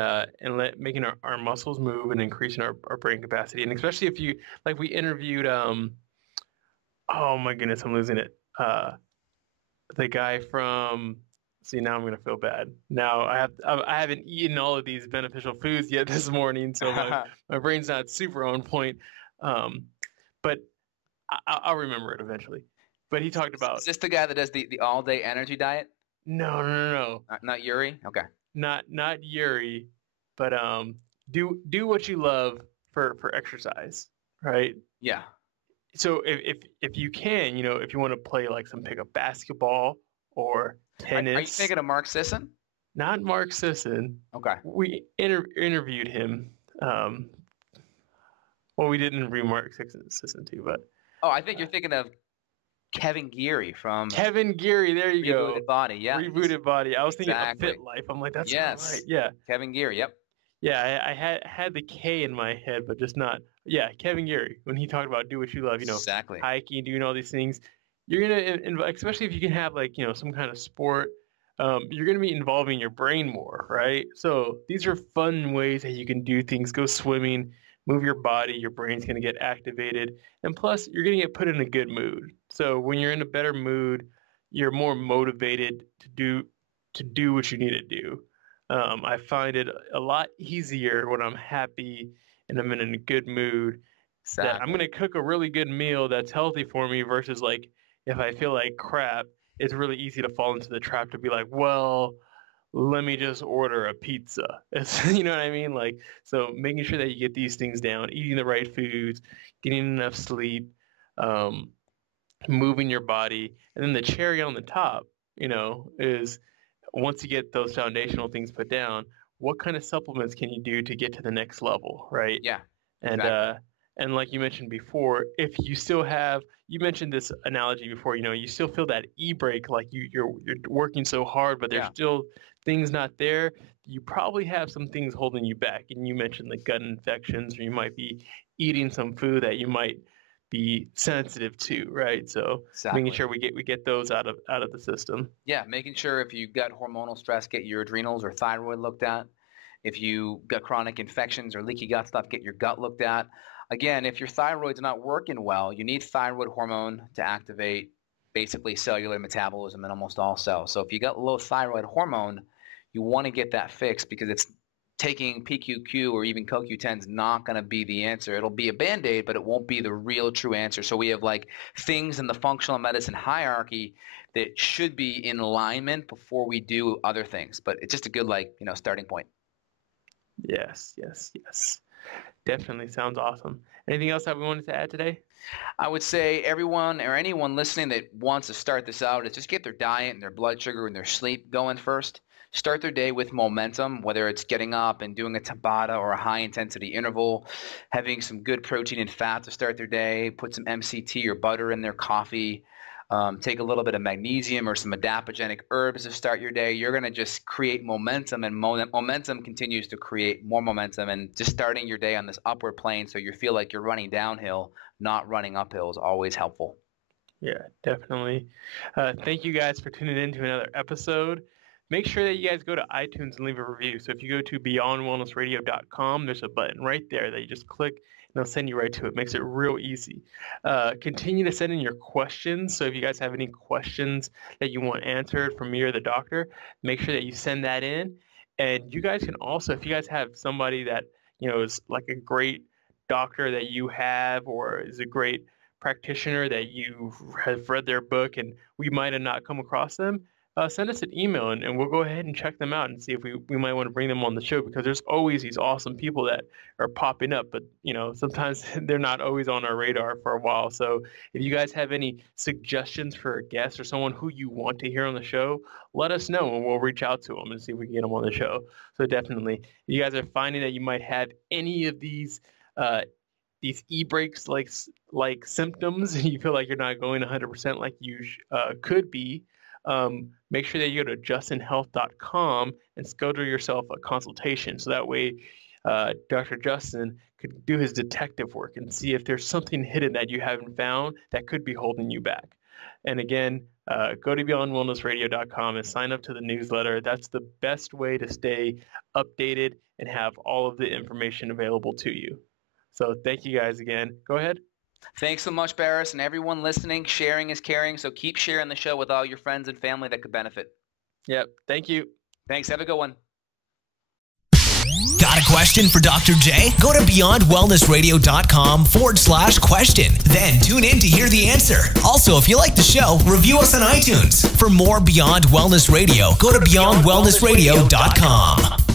making our muscles move and increasing our brain capacity. And especially if you like, we interviewed oh my goodness, I'm losing it. The guy from, see, now I'm gonna feel bad. Now I haven't eaten all of these beneficial foods yet this morning, so my brain's not super on point. Um, but I'll remember it eventually. But he talked about, Is this the guy that does the all-day energy diet? no, Not Yuri? Okay. not Yuri, but do what you love for exercise, right? Yeah. So if you can, you know, if you want to play like some pickup basketball or Are you tennis, thinking of Mark Sisson? not Mark Sisson. Okay. We interviewed him. Well, we didn't interview Mark Sisson too, but Oh, I think you're thinking of Kevin Geary from Kevin Geary. There you go. Rebooted Body. Yeah. Rebooted Body. I was thinking of Exactly. Fit Life. I'm like, that's not Yes. right. Yeah. Kevin Geary. Yep. Yeah, I had the K in my head, but just not. Yeah, Kevin Geary, when he talked about do what you love, you know, Exactly. hiking, doing all these things, you're gonna, especially if you can have like, you know, some kind of sport, you're gonna be involving your brain more, right? So these are fun ways that you can do things. Go swimming, move your body, your brain's gonna get activated, and plus you're gonna get put in a good mood. So when you're in a better mood, you're more motivated to do what you need to do. I find it a lot easier when I'm happy and I'm in a good mood, that I'm going to cook a really good meal that's healthy for me versus like if I feel like crap, it's really easy to fall into the trap to be like, well, let me just order a pizza. It's, you know what I mean? Like, so making sure that you get these things down, eating the right foods, getting enough sleep, um, moving your body, and then the cherry on the top, you know, is once you get those foundational things put down, what kind of supplements can you do to get to the next level, right? Yeah. And Exactly. and like you mentioned before, if you still have, you mentioned this analogy before, you know, you still feel that e-brake, like you're working so hard, but there's Yeah. still things not there. You probably have some things holding you back. And you mentioned the gut infections, or you might be eating some food that you might be sensitive to, right? So Exactly. making sure we get those out of the system. Yeah. Making sure if you've got hormonal stress, get your adrenals or thyroid looked at. If you got chronic infections or leaky gut stuff, get your gut looked at. Again, if your thyroid's not working well, you need thyroid hormone to activate basically cellular metabolism in almost all cells. So if you got low thyroid hormone, you want to get that fixed because it's taking PQQ or even CoQ10 is not going to be the answer. It'll be a band-aid, but it won't be the real true answer. So we have like things in the functional medicine hierarchy that should be in alignment before we do other things. But it's just a good starting point. Yes. Definitely sounds awesome. Anything else that we wanted to add today? I would say everyone or anyone listening that wants to start this out is just get their diet and their blood sugar and their sleep going first. Start their day with momentum, whether it's getting up and doing a Tabata or a high-intensity interval, having some good protein and fat to start their day, put some MCT or butter in their coffee, take a little bit of magnesium or some adaptogenic herbs to start your day, you're going to just create momentum, and momentum continues to create more momentum, and just starting your day on this upward plane so you feel like you're running downhill, not running uphill, is always helpful. Yeah, definitely. Thank you guys for tuning in to another episode. Make sure that you guys go to iTunes and leave a review. So if you go to beyondwellnessradio.com, there's a button right there that you just click, and it'll send you right to it. Makes it real easy. Continue to send in your questions. So if you guys have any questions that you want answered from me or the doctor, make sure that you send that in. And you guys can also, if you guys have somebody that, is like a great doctor that you have, or is a great practitioner that you have read their book and we might have not come across them, send us an email and we'll go ahead and check them out and see if we might want to bring them on the show, because there's always these awesome people that are popping up, but sometimes they're not always on our radar for a while. So if you guys have any suggestions for a guest or someone who you want to hear on the show, let us know and we'll reach out to them and see if we can get them on the show. So definitely, if you guys are finding that you might have any of these e-breaks like symptoms and you feel like you're not going 100% like you could be, make sure that you go to justinhealth.com and schedule yourself a consultation. So that way, Dr. Justin could do his detective work and see if there's something hidden that you haven't found that could be holding you back. And again, go to beyondwellnessradio.com and sign up to the newsletter. That's the best way to stay updated and have all of the information available to you. So thank you guys again. Go ahead. Thanks so much, Barris, and everyone listening. Sharing is caring, so keep sharing the show with all your friends and family that could benefit. Yep. Thank you. Thanks. Have a good one. Got a question for Dr. J? Go to beyondwellnessradio.com/question. Then tune in to hear the answer. Also, if you like the show, review us on iTunes. For more Beyond Wellness Radio, go to beyondwellnessradio.com.